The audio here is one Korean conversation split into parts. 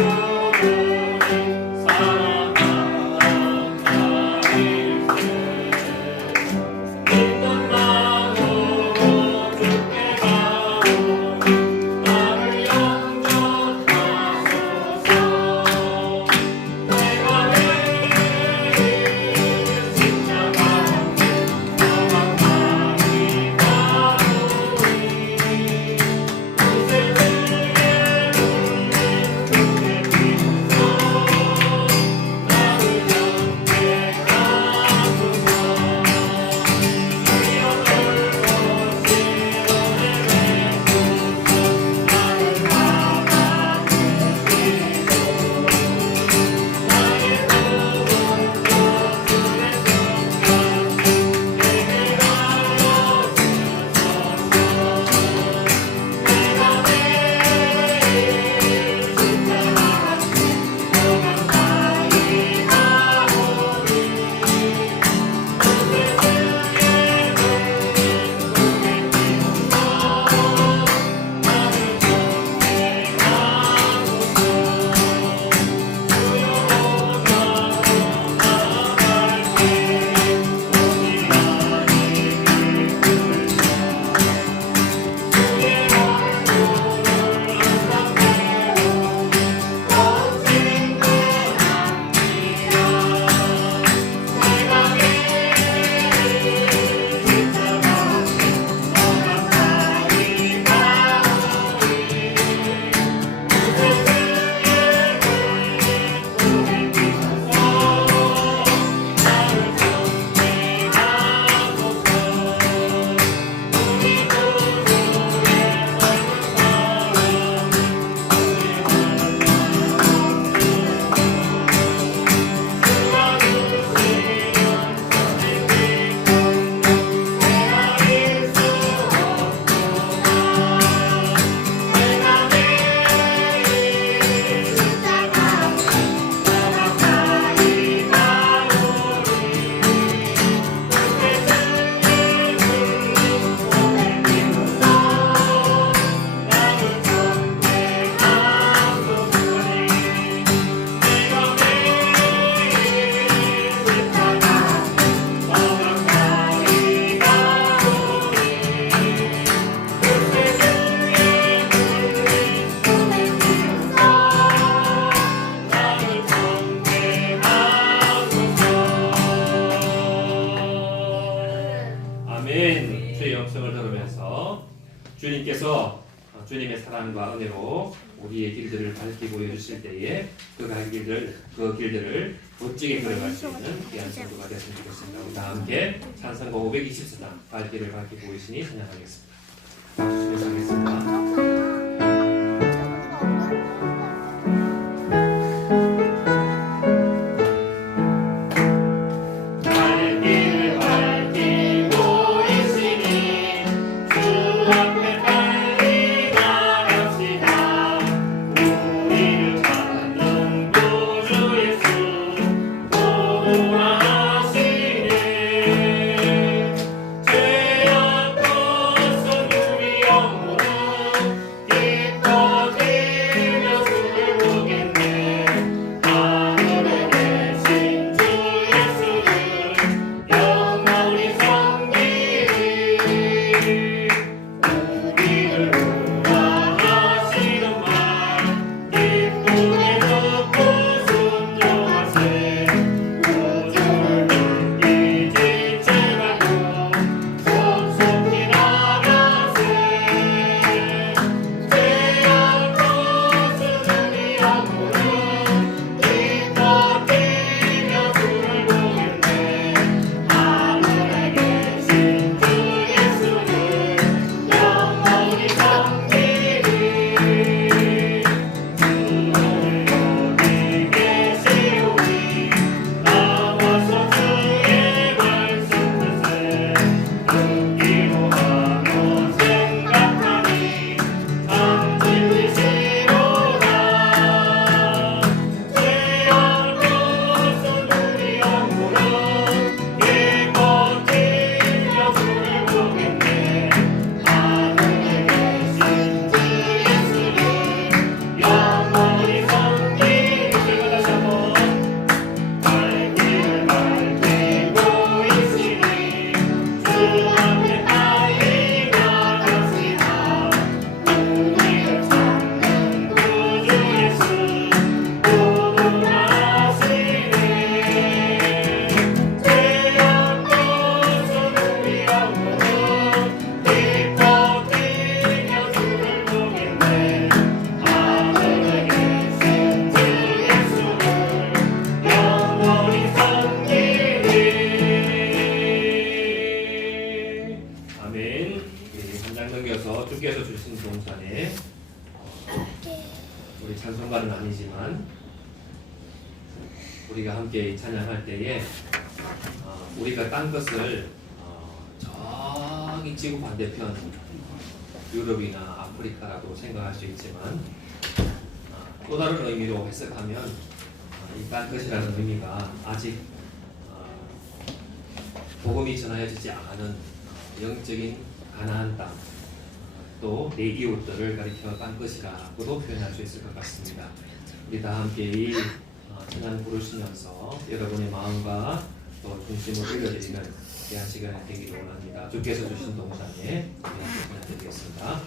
아 주님의 사랑과 은혜로 우리의 길들을 밝히 보여주실 때에 그갈 길들 그 길들을 멋지게 걸어갈 수 있는 귀한 성도가 되었으면 좋겠습니다. 우리 다 함께 찬송가 524장 갈 길을 밝히 보이시니 찬양하겠습니다. 찬양하겠습니다. 어, 저기 지구 반대편 유럽이나 아프리카라고 생각할 수 있지만 어, 또 다른 의미로 해석하면 어, 이딴 것이라는 의미가 아직 어, 복음이 전하여지지 않은 어, 영적인 가나안 땅, 또 내 이웃들을 가리켜 딴 것이라고도 표현할 수 있을 것 같습니다. 우리 다 함께 이 어, 찬양 부르시면서 여러분의 마음과 또 중심을 올려드리는 귀한 시간이 되기를 원합니다. 주께서 주신 동산에 우리 함께 찬양드리겠습니다.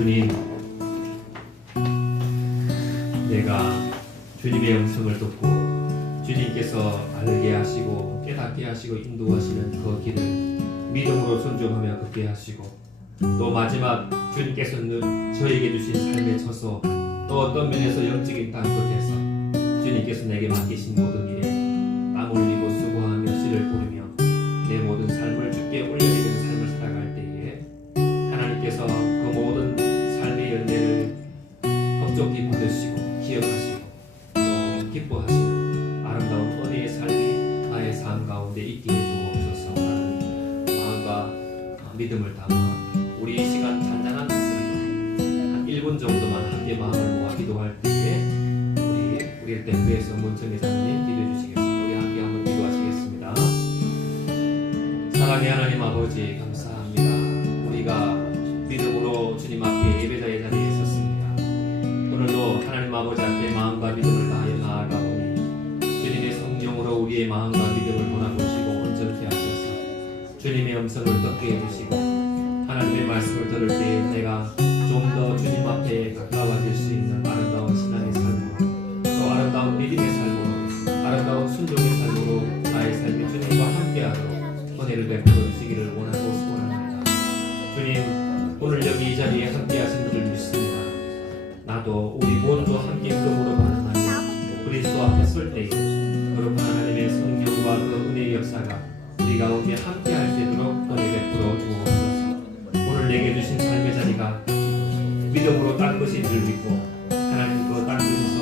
주님, 내가 주님의 음성을 듣고 주님께서 알게 하시고 깨닫게 하시고 인도하시는 그 길을 믿음으로 순종하며 걷게 하시고 또 마지막 주님께서는 저에게 주신 삶에 처서 또 어떤 면에서 영적인 땅 끝에서 주님께서 내게 맡기신 모든 일에 믿음을 담아 우리 이 시간 잔잔한 목소리로 한 1분 정도만 함께 마음을 모아 기도할 때에 우리 우리 대표에서 문정희 장님 기도해 주시겠습니다. 우리 함께 한번 기도하시겠습니다. 사랑의 하나님 아버지 감사합니다. 우리가 믿음으로 주님 앞에 예배자의 자리에 있었습니다. 오늘도 하나님 아버지 앞에 마음과 믿음을 다하여 나아가오니 주님의 성령으로 우리의 마음 음성을 듣게 해주시고 하나님의 말씀을 들을 때 내가 좀 더 주님 앞에 가까워질 수 있는 아름다운 신앙의 삶으로 또 아름다운 믿음의 삶으로 아름다운 순종의 삶으로 나의 삶이 주님과 함께하도록 은혜를 베풀어 주시기를 원하고 소원합니다. 주님 오늘 여기 이 자리에 함께하신 분들 믿습니다. 나도 우리 모두 함께 가는 하나님 그리스도 앞에 설 때에 그렇고 하나님의 성령과 그 은혜의 역사가 우리 가운데 함께 할 수 있도록 은혜 베풀어 주옵소서 오늘 내게 주신 삶의 자리가 믿음으로 딴 것인 줄 믿고 하나님 그딴 것에서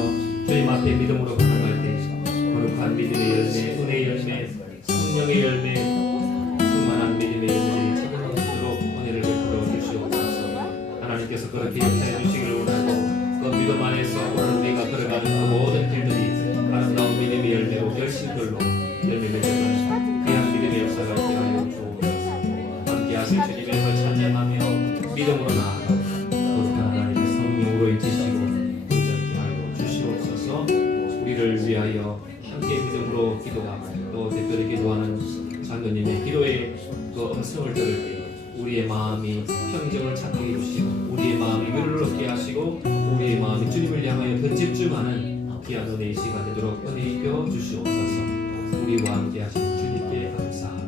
주님 앞에 믿음으로 나아갈 때 거룩한 믿음의 열매, 은혜의 열매, 성령의 열매, 충만한 믿음의 열매들이 찾아넘도록 은혜를 베풀어 주시옵소서. 하나님께서 그렇게 역사해 주시기를 원하고 그 믿음 안에서 오늘 우리가 걸어가는 그 모든 길들이 아름다운 믿음의 열매로 열심별로 열매 맺어 믿음으로 나아가고 거룩한 하나님의 성령으로 인치시고 온전케 하여 주시옵소서. 우리를 위하여 함께 믿음으로 기도하고 또 특별히 기도하는 장로님의 기도의 그 음성을 들을 때 우리의 마음이 평정을 찾게 해주시고 우리의 마음이 위로를 얻게 하시고 우리의 마음이 주님을 향하여 더 집중하는 귀한 은혜의 시간 되도록 은혜 입혀 주시옵소서. 우리와 함께 하신 주님께 감사합니다